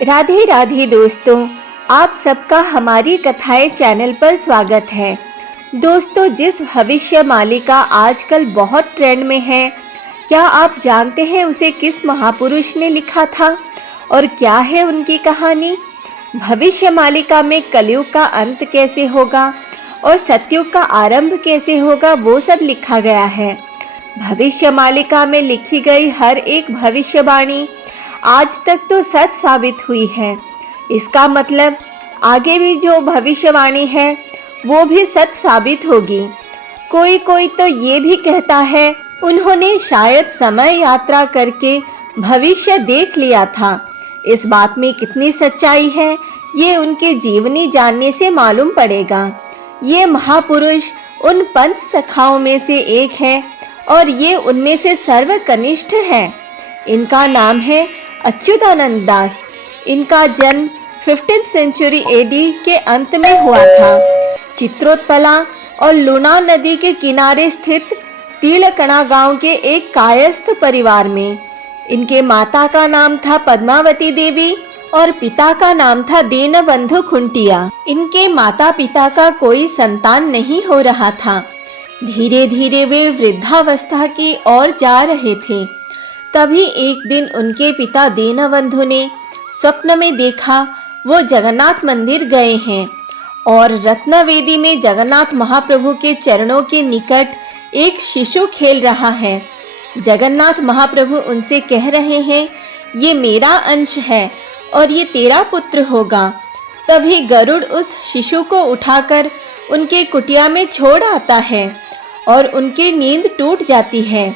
राधे राधे दोस्तों, आप सबका हमारी कथाएं चैनल पर स्वागत है। दोस्तों, जिस भविष्य मालिका आजकल बहुत ट्रेंड में है, क्या आप जानते हैं उसे किस महापुरुष ने लिखा था और क्या है उनकी कहानी? भविष्य मालिका में कलयुग का अंत कैसे होगा और सतयुग का आरंभ कैसे होगा, वो सब लिखा गया है। भविष्य मालिका में लिखी गई हर एक भविष्यवाणी आज तक तो सच साबित हुई है। इसका मतलब आगे भी जो भविष्यवाणी है वो भी सच साबित होगी। कोई कोई तो ये भी कहता है उन्होंने शायद समय यात्रा करके भविष्य देख लिया था। इस बात में कितनी सच्चाई है ये उनके जीवनी जानने से मालूम पड़ेगा। ये महापुरुष उन पंच सखाओं में से एक है और ये उनमें से सर्वकनिष्ठ है। इनका नाम है अच्युतानंद दास। इनका जन्म 15th सेंचुरी एडी के अंत में हुआ था। चित्रोत्पला और लूना नदी के किनारे स्थित तिलकणा गांव के एक कायस्थ परिवार में। इनके माता का नाम था पद्मावती देवी और पिता का नाम था दीनबंधु खुंटिया। इनके माता पिता का कोई संतान नहीं हो रहा था। धीरे धीरे वे वृद्धावस्था की ओर जा रहे थे। तभी एक दिन उनके पिता दीनबंधु ने स्वप्न में देखा वो जगन्नाथ मंदिर गए हैं और रत्नवेदी में जगन्नाथ महाप्रभु के चरणों के निकट एक शिशु खेल रहा है। जगन्नाथ महाप्रभु उनसे कह रहे हैं, ये मेरा अंश है और ये तेरा पुत्र होगा। तभी गरुड़ उस शिशु को उठाकर उनके कुटिया में छोड़ आता है और उनकी नींद टूट जाती है।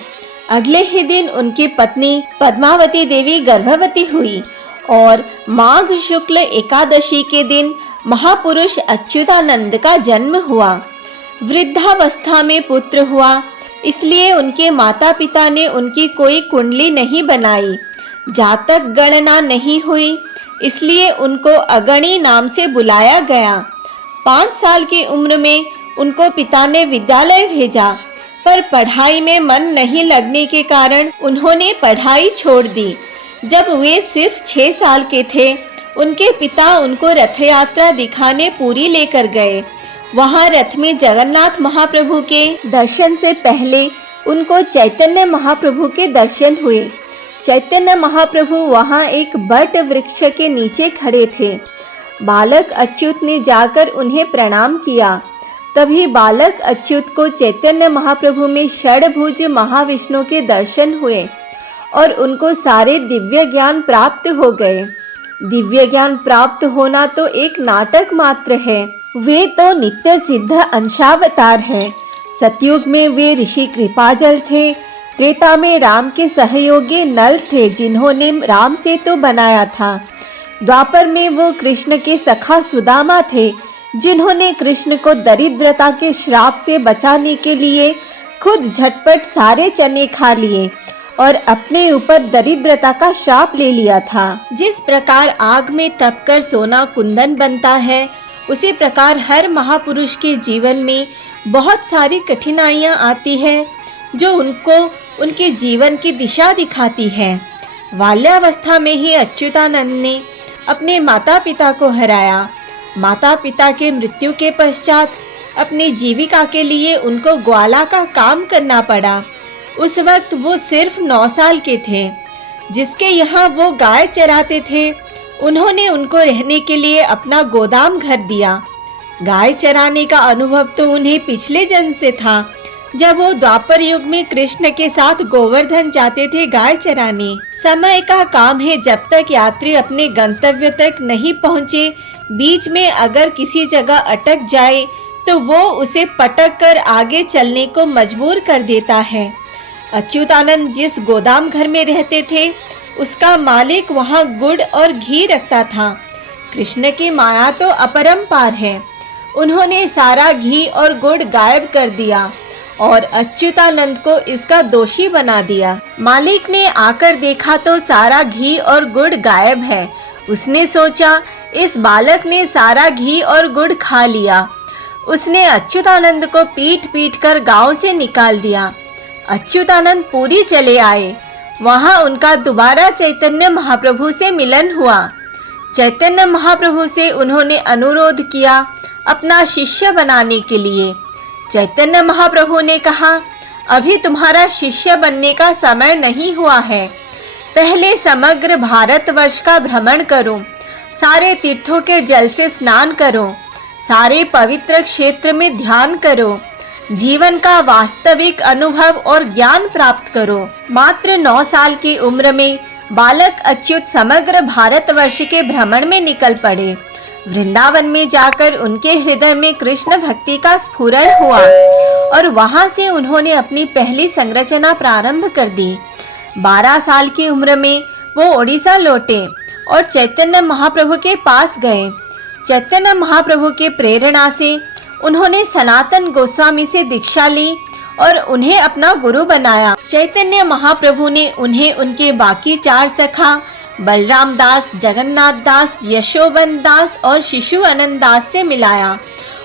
अगले ही दिन उनकी पत्नी पद्मावती देवी गर्भवती हुई और माघ शुक्ल एकादशी के दिन महापुरुष अच्युतानंद का जन्म हुआ। वृद्धावस्था में पुत्र हुआ, इसलिए उनके माता पिता ने उनकी कोई कुंडली नहीं बनाई। जातक गणना नहीं हुई, इसलिए उनको अगणी नाम से बुलाया गया। 5 साल की उम्र में उनको पिता ने विद्यालय भेजा, पर पढ़ाई में मन नहीं लगने के कारण उन्होंने पढ़ाई छोड़ दी। जब वे सिर्फ 6 साल के थे, उनके पिता उनको रथ यात्रा दिखाने पुरी लेकर गए। वहां रथ में जगन्नाथ महाप्रभु के दर्शन से पहले उनको चैतन्य महाप्रभु के दर्शन हुए। चैतन्य महाप्रभु वहां एक बट वृक्ष के नीचे खड़े थे। बालक अच्युत ने जाकर उन्हें प्रणाम किया। तभी बालक अच्युत को चैतन्य महाप्रभु में षडभुज महाविष्णु के दर्शन हुए और उनको सारे दिव्य ज्ञान प्राप्त हो गए। दिव्य ज्ञान प्राप्त होना तो एक नाटक मात्र है, वे तो नित्य सिद्ध अंशावतार हैं। सतयुग में वे ऋषि कृपाजल थे। त्रेता में राम के सहयोगी नल थे जिन्होंने राम सेतु बनाया था। द्वापर में वो कृष्ण के सखा सुदामा थे जिन्होंने कृष्ण को दरिद्रता के श्राप से बचाने के लिए खुद झटपट सारे चने खा लिए और अपने ऊपर दरिद्रता का श्राप ले लिया था। जिस प्रकार आग में तपकर सोना कुंदन बनता है, उसी प्रकार हर महापुरुष के जीवन में बहुत सारी कठिनाइयाँ आती हैं जो उनको उनके जीवन की दिशा दिखाती है। बाल्यावस्था में ही अच्युतानंद ने अपने माता पिता को हराया। माता पिता के मृत्यु के पश्चात अपनी जीविका के लिए उनको ग्वाला का काम करना पड़ा। उस वक्त वो सिर्फ 9 साल के थे। जिसके यहाँ वो गाय चराते थे, उन्होंने उनको रहने के लिए अपना गोदाम घर दिया। गाय चराने का अनुभव तो उन्हें पिछले जन्म से था, जब वो द्वापर युग में कृष्ण के साथ गोवर्धन जाते थे गाय चराने। समय का काम है, जब तक यात्री अपने गंतव्य तक नहीं पहुँचे, बीच में अगर किसी जगह अटक जाए तो वो उसे पटक कर आगे चलने को मजबूर कर देता है। अच्युतानंद जिस गोदाम घर में रहते थे, उसका मालिक वहाँ गुड़ और घी रखता था। कृष्ण की माया तो अपरंपार है। उन्होंने सारा घी और गुड़ गायब कर दिया और अच्युतानंद को इसका दोषी बना दिया। मालिक ने आकर देखा तो सारा घी और गुड़ गायब है। उसने सोचा इस बालक ने सारा घी और गुड़ खा लिया। उसने अच्युतानंद को पीट पीट कर गांव से निकाल दिया। अच्युतानंद पुरी चले आए। वहां उनका दोबारा चैतन्य महाप्रभु से मिलन हुआ। चैतन्य महाप्रभु से उन्होंने अनुरोध किया अपना शिष्य बनाने के लिए। चैतन्य महाप्रभु ने कहा, अभी तुम्हारा शिष्य बनने का समय नहीं हुआ है। पहले समग्र भारतवर्ष का भ्रमण करो, सारे तीर्थों के जल से स्नान करो, सारे पवित्र क्षेत्र में ध्यान करो, जीवन का वास्तविक अनुभव और ज्ञान प्राप्त करो। मात्र 9 साल की उम्र में बालक अच्युत समग्र भारतवर्ष के भ्रमण में निकल पड़े। वृंदावन में जाकर उनके हृदय में कृष्ण भक्ति का स्फुरण हुआ और वहां से उन्होंने अपनी पहली संरचना प्रारंभ कर दी। 12 साल की उम्र में वो ओडिशा लौटे और चैतन्य महाप्रभु के पास गए। चैतन्य महाप्रभु के प्रेरणा से उन्होंने सनातन गोस्वामी से दीक्षा ली और उन्हें अपना गुरु बनाया। चैतन्य महाप्रभु ने उन्हें उनके बाकी 4 सखा बलराम दास, जगन्नाथ दास, यशोबन दास और शिशु आनंद दास से मिलाया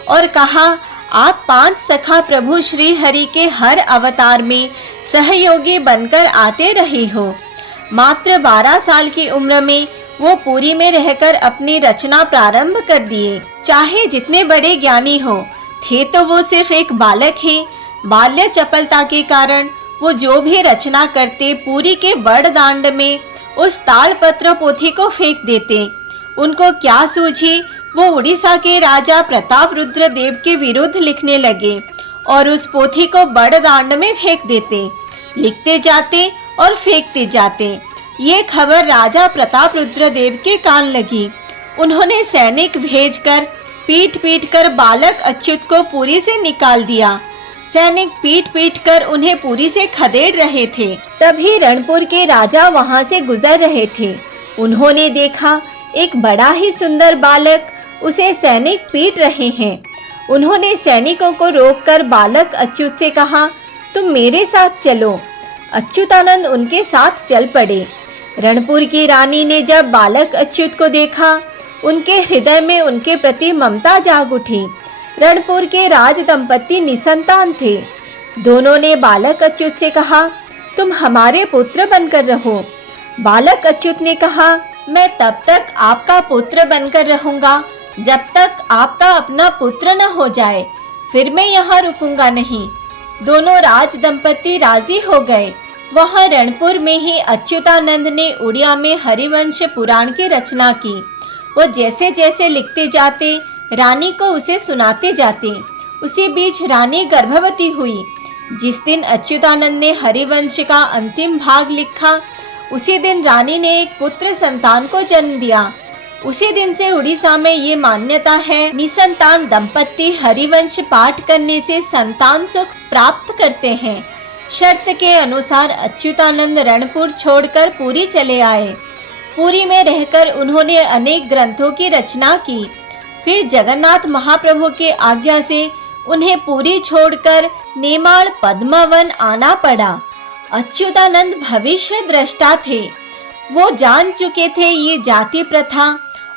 और कहा, आप 5 सखा प्रभु श्री हरि के हर अवतार में सहयोगी बनकर आते रहे हो। मात्र 12 साल की उम्र में वो पुरी में रहकर अपनी रचना प्रारंभ कर दिए। चाहे जितने बड़े ज्ञानी हो, थे तो वो सिर्फ एक बालक ही। बाल्य चपलता के कारण वो जो भी रचना करते पुरी के बड़ दांड में उस तालपत्र पोथी को फेंक देते। उनको क्या सूझी, वो उड़ीसा के राजा प्रताप रुद्र देव के विरुद्ध लिखने लगे और उस पोथी को बड़ दांड में फेंक देते। लिखते जाते और फेंकते जाते। ये खबर राजा प्रताप रुद्र देव के कान लगी। उन्होंने सैनिक भेजकर पीट कर बालक अच्युत को पुरी से निकाल दिया। सैनिक पीट कर उन्हें पुरी से खदेड़ रहे थे। तभी रणपुर के राजा वहां से गुजर रहे थे। उन्होंने देखा एक बड़ा ही सुंदर बालक, उसे सैनिक पीट रहे हैं। उन्होंने सैनिकों को रोककर बालक अच्युत से कहा, तुम मेरे साथ चलो। अच्युतानंद उनके साथ चल पड़े। रणपुर की रानी ने जब बालक अच्युत को देखा, उनके हृदय में उनके प्रति ममता जाग उठी। रणपुर के राज दंपति निसंतान थे। दोनों ने बालक अच्युत से कहा, तुम हमारे पुत्र बनकर रहो। बालक अच्युत ने कहा, मैं तब तक आपका पुत्र बनकर रहूंगा जब तक आपका अपना पुत्र न हो जाए, फिर मैं यहाँ रुकूंगा नहीं। दोनों राज दंपति राजी हो गए। वहाँ रणपुर में ही अच्युतानंद ने उड़िया में हरिवंश पुराण की रचना की। वो जैसे जैसे लिखते जाते, रानी को उसे सुनाते जाते। उसी बीच रानी गर्भवती हुई। जिस दिन अच्युतानंद ने हरिवंश का अंतिम भाग लिखा, उसी दिन रानी ने एक पुत्र संतान को जन्म दिया। उसी दिन से उड़ीसा में ये मान्यता है, निसंतान दंपति हरिवंश पाठ करने से संतान सुख प्राप्त करते हैं। शर्त के अनुसार अच्युतानंद रणपुर छोड़कर पुरी चले आए। पुरी में रहकर उन्होंने अनेक ग्रंथों की रचना की। फिर जगन्नाथ महाप्रभु के आज्ञा से उन्हें पुरी छोड़कर नेमाल पद्मवन आना पड़ा। अच्युतानंद भविष्य दृष्टा थे। वो जान चुके थे ये जाति प्रथा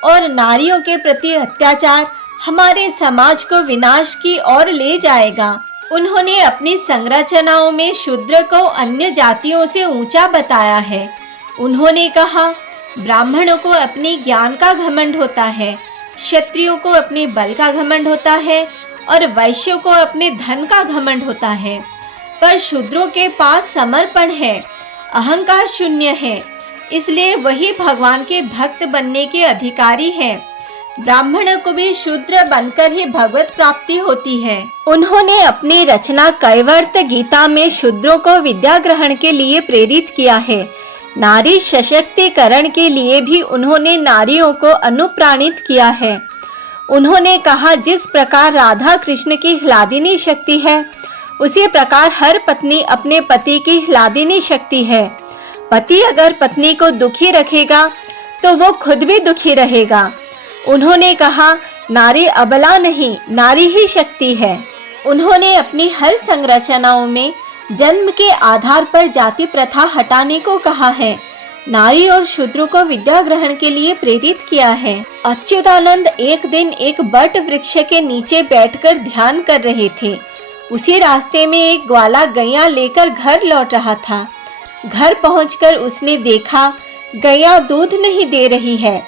और नारियों के प्रति अत्याचार हमारे समाज को विनाश की ओर ले जाएगा। उन्होंने अपनी संरचनाओं में शूद्र को अन्य जातियों से ऊंचा बताया है। उन्होंने कहा, ब्राह्मणों को अपनी ज्ञान का घमंड होता है, क्षत्रियों को अपने बल का घमंड होता है और वैश्यों को अपने धन का घमंड होता है, पर शूद्रों के पास समर्पण है, अहंकार शून्य है, इसलिए वही भगवान के भक्त बनने के अधिकारी हैं। ब्राह्मणों को भी शूद्र बनकर ही भगवत प्राप्ति होती है। उन्होंने अपनी रचना कैवर्त गीता में शूद्रों को विद्या ग्रहण के लिए प्रेरित किया है। नारी सशक्तिकरण के लिए भी उन्होंने नारियों को अनुप्राणित किया है। उन्होंने कहा, जिस प्रकार राधा कृष्ण की ह्लादिनी शक्ति है, उसी प्रकार हर पत्नी अपने पति की ह्लादिनी शक्ति है। पति अगर पत्नी को दुखी रखेगा तो वो खुद भी दुखी रहेगा। उन्होंने कहा, नारी अबला नहीं, नारी ही शक्ति है। उन्होंने अपनी हर संरचनाओं में जन्म के आधार पर जाति प्रथा हटाने को कहा है। नारी और शूद्रों को विद्या ग्रहण के लिए प्रेरित किया है। अच्युतानंद एक दिन एक बट वृक्ष के नीचे बैठकर ध्यान कर रहे थे। उसी रास्ते में एक ग्वाला गैया लेकर घर लौट रहा था। घर पहुंचकर उसने देखा गैया दूध नहीं दे रही है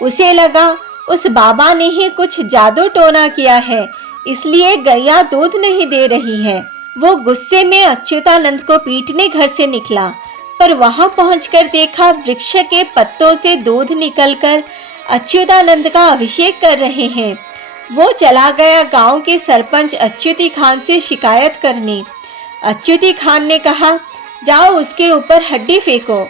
उसे लगा उस बाबा ने ही कुछ जादू टोना किया है, इसलिए गैया दूध नहीं दे रही है। वो गुस्से में अच्युतानंद को पीटने घर से निकला, पर वहां पहुंचकर देखा वृक्ष के पत्तों से दूध निकलकर अच्युतानंद का अभिषेक कर रहे हैं। वो चला गया गांव के सरपंच अच्युती खान से शिकायत करने। अच्युती खान ने कहा, जाओ उसके ऊपर हड्डी फेंको।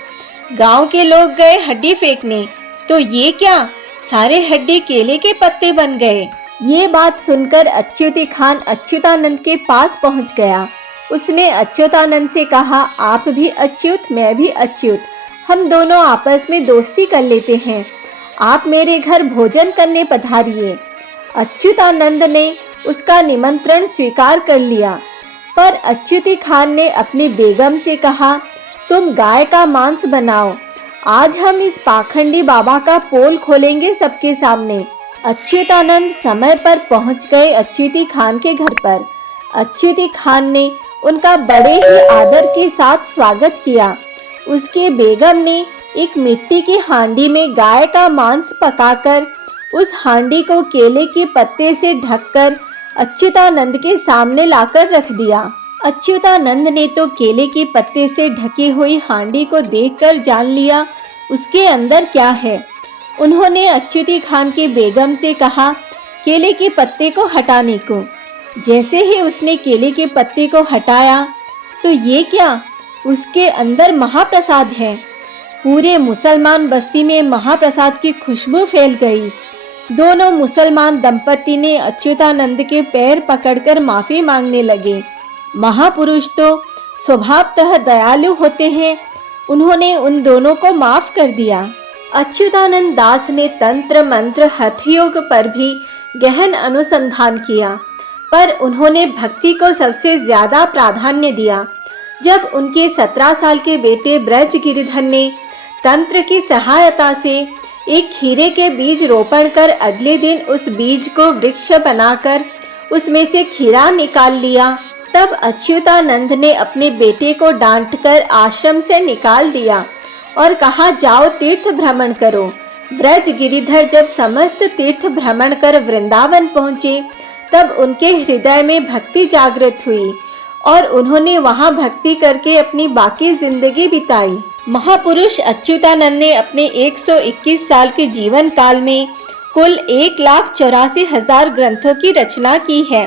गांव के लोग गए हड्डी फेंकने, तो ये क्या, सारे हड्डी केले के पत्ते बन गए। ये बात सुनकर अच्युती खान अच्युतानंद के पास पहुंच गया। उसने अच्युतानंद से कहा, आप भी अच्युत, मैं भी अच्युत, हम दोनों आपस में दोस्ती कर लेते हैं। आप मेरे घर भोजन करने पधारिए। अच्युतानंद ने उसका निमंत्रण स्वीकार कर लिया, पर अच्युती खान ने अपनी बेगम से कहा, तुम गाय का मांस बनाओ, आज हम इस पाखंडी बाबा का पोल खोलेंगे सबके सामने। अच्युतानंद समय पर पहुंच गए अच्युती खान के घर पर। अच्युती खान ने उनका बड़े ही आदर के साथ स्वागत किया। उसके बेगम ने एक मिट्टी की हांडी में गाय का मांस पकाकर उस हांडी को केले के पत्ते से ढककर अच्युतानंद के सामने लाकर रख दिया। अच्युतानंद ने तो केले के पत्ते से ढकी हुई हांडी को देखकर जान लिया उसके अंदर क्या है। उन्होंने अच्युती खान के बेगम से कहा, केले के पत्ते को हटाने को। जैसे ही उसने केले के पत्ते को हटाया, तो ये क्या, उसके अंदर महाप्रसाद है। पूरे मुसलमान बस्ती में महाप्रसाद की खुशबू फैल गई। दोनों मुसलमान दंपति ने अच्युतानंद के पैर पकड़कर माफी मांगने लगे। महापुरुष तो स्वभावतः दयालु होते हैं, उन्होंने उन दोनों को माफ कर दिया। अच्युतानंद दास ने तंत्र मंत्र हठयोग पर भी गहन अनुसंधान किया, पर उन्होंने भक्ति को सबसे ज्यादा प्राधान्य दिया। जब उनके 17 साल के बेटे ब्रज गिरिधर ने तंत्र की सहायता से एक खीरे के बीज रोपण कर अगले दिन उस बीज को वृक्ष बनाकर उसमें से खीरा निकाल लिया, तब अच्युतानंद ने अपने बेटे को डांटकर आश्रम से निकाल दिया और कहा, जाओ तीर्थ भ्रमण करो। ब्रज गिरिधर जब समस्त तीर्थ भ्रमण कर वृंदावन पहुँचे, तब उनके हृदय में भक्ति जागृत हुई और उन्होंने वहां भक्ति करके अपनी बाकी जिंदगी बिताई। महापुरुष अच्युतानंद ने अपने 121 साल के जीवन काल में कुल 1,84,000 ग्रंथों की रचना की है।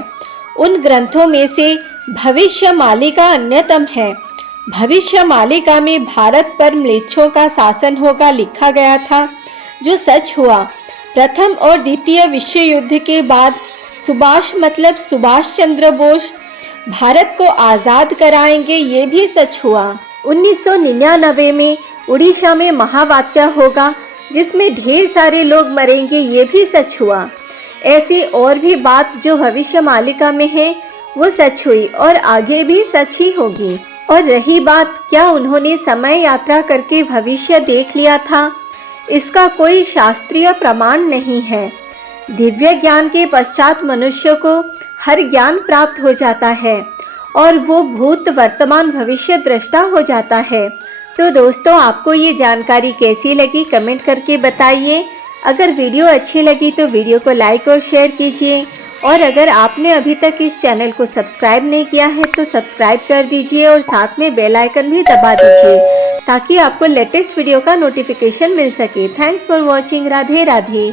उन ग्रंथों में से भविष्य मालिका अन्यतम है। भविष्य मालिका में भारत पर म्लेच्छों का शासन होगा लिखा गया था, जो सच हुआ। प्रथम और द्वितीय विश्व युद्ध के बाद सुभाष मतलब सुभाष चंद्र बोस भारत को आज़ाद कराएंगे, ये भी सच हुआ। 1999 में उड़ीसा में महावात्या होगा जिसमें ढेर सारे लोग मरेंगे, ये भी सच हुआ। ऐसी और भी बात जो भविष्य मालिका में है वो सच हुई और आगे भी सच ही होगी। और रही बात, क्या उन्होंने समय यात्रा करके भविष्य देख लिया था, इसका कोई शास्त्रीय प्रमाण नहीं है। दिव्य ज्ञान के पश्चात मनुष्य को हर ज्ञान प्राप्त हो जाता है और वो भूत वर्तमान भविष्य दृष्टा हो जाता है। तो दोस्तों, आपको ये जानकारी कैसी लगी कमेंट करके बताइए। अगर वीडियो अच्छी लगी तो वीडियो को लाइक और शेयर कीजिए, और अगर आपने अभी तक इस चैनल को सब्सक्राइब नहीं किया है तो सब्सक्राइब कर दीजिए और साथ में बेल आइकन भी दबा दीजिए ताकि आपको लेटेस्ट वीडियो का नोटिफिकेशन मिल सके। Thanks for watching. Radhe Radhe.